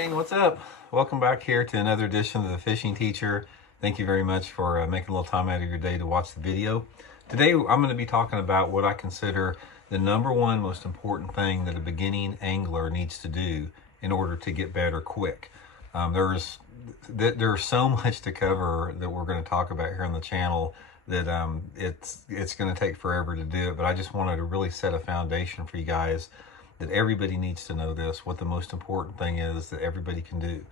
gang, what's up? Welcome back here to another edition of the Fishing Teacher. Thank you very much for making a little time out of your day to watch the video. Today I'm going to be talking about what I consider the number one most important thing that a beginning angler needs to do in order to get better quick. There's so much to cover that we're going to talk about here on the channel that it's going to take forever to do it, but I just wanted to really set a foundation for you guys that everybody needs to know this, what the most important thing is that everybody can do.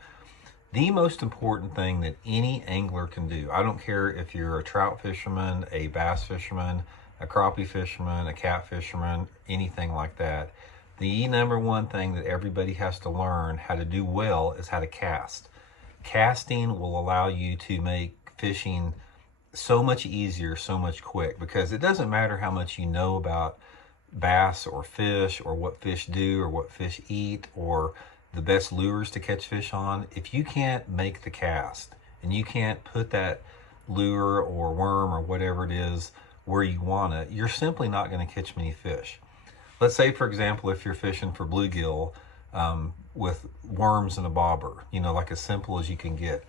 The most important thing that any angler can do, I don't care if you're a trout fisherman, a bass fisherman, a crappie fisherman, a cat fisherman, anything like that, the number one thing that everybody has to learn how to do well is how to cast. Casting will allow you to make fishing so much easier, so much quick, because it doesn't matter how much you know about bass or fish or what fish do or what fish eat or the best lures to catch fish on. If you can't make the cast and you can't put that lure or worm or whatever it is where you want it, you're simply not going to catch many fish. Let's say, for example, if you're fishing for bluegill with worms and a bobber, you know, like as simple as you can get,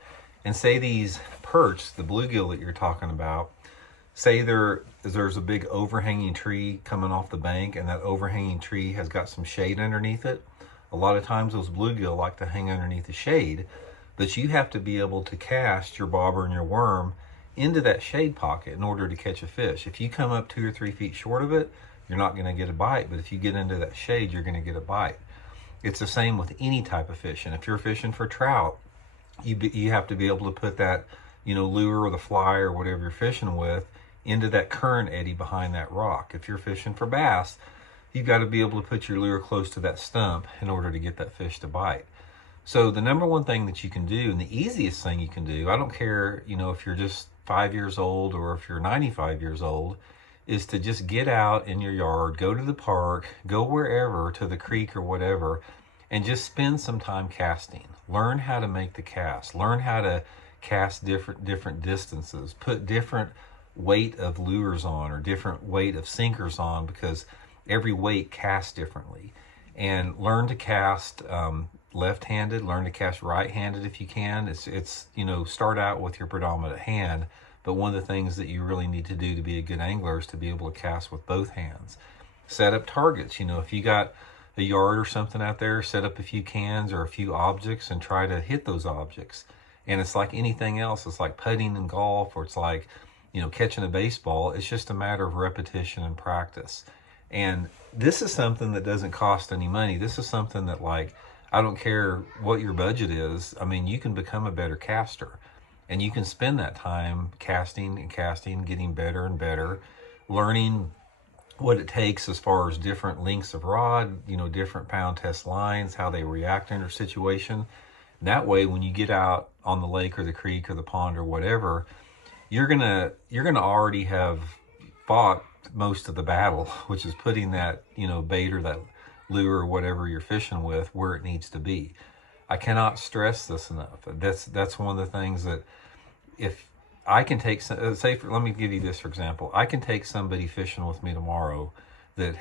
and say these perch, the bluegill that you're talking about, say there's a big overhanging tree coming off the bank and that overhanging tree has got some shade underneath it. A lot of times those bluegill like to hang underneath the shade, but you have to be able to cast your bobber and your worm into that shade pocket in order to catch a fish. If you come up 2 or 3 feet short of it, you're not going to get a bite, but if you get into that shade, you're going to get a bite. It's the same with any type of fishing. If you're fishing for trout, you have to be able to put that, you know, lure or the fly or whatever you're fishing with into that current eddy behind that rock. If you're fishing for bass, you've got to be able to put your lure close to that stump in order to get that fish to bite. So the number one thing that you can do, and the easiest thing you can do, I don't care, you know, if you're just 5 years old or if you're 95 years old, is to just get out in your yard, go to the park, go wherever, to the creek or whatever, and just spend some time casting. Learn how to make the cast. Learn how to cast different distances. Put different weight of lures on or different weight of sinkers on, because every weight casts differently. And learn to cast left-handed, learn to cast right-handed if you can. It's you know, start out with your predominant hand, but one of the things that you really need to do to be a good angler is to be able to cast with both hands. Set up targets. You know, if you got a yard or something out there, set up a few cans or a few objects and try to hit those objects. And it's like anything else. It's like putting in golf, or it's like, you know, catching a baseball. It's just a matter of repetition and practice. And this is something that doesn't cost any money. This is something that, like, I don't care what your budget is. I mean, you can become a better caster, and you can spend that time casting and casting, getting better and better, learning what it takes as far as different lengths of rod, you know, different pound test lines, how they react under situation. That way, when you get out on the lake or the creek or the pond or whatever, you're gonna already have fought most of the battle, which is putting that, you know, bait or that lure or whatever you're fishing with where it needs to be. I cannot stress this enough. That's one of the things that, if I can take, let me give you this for example. I can take somebody fishing with me tomorrow that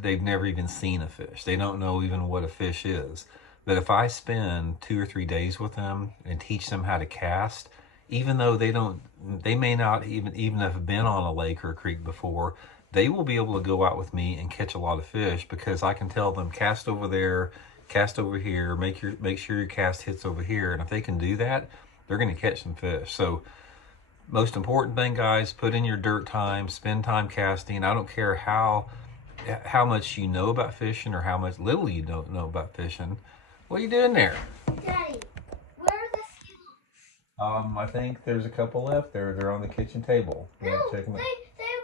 they've never even seen a fish. They don't know even what a fish is. But if I spend 2 or 3 days with them and teach them how to cast, even though they may not even have been on a lake or a creek before, they will be able to go out with me and catch a lot of fish, because I can tell them, cast over there, cast over here, make sure your cast hits over here. And if they can do that, they're going to catch some fish. So most important thing, guys, put in your dirt time, spend time casting. I don't care how much you know about fishing or how much little you don't know about fishing. What are you doing there? Daddy, where are the skills? I think there's a couple left there. They're on the kitchen table. No, they weren't there.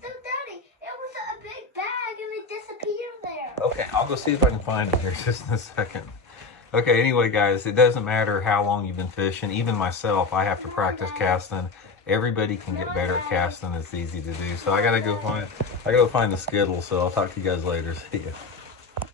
So, Daddy, it was a big bag and it disappeared there. Okay, I'll go see if I can find them here just in a second. Okay, anyway, guys, it doesn't matter how long you've been fishing. Even myself, I have to practice casting. Everybody can get better at casting. It's easy to do. So I gotta go find the Skittles. So I'll talk to you guys later. See ya.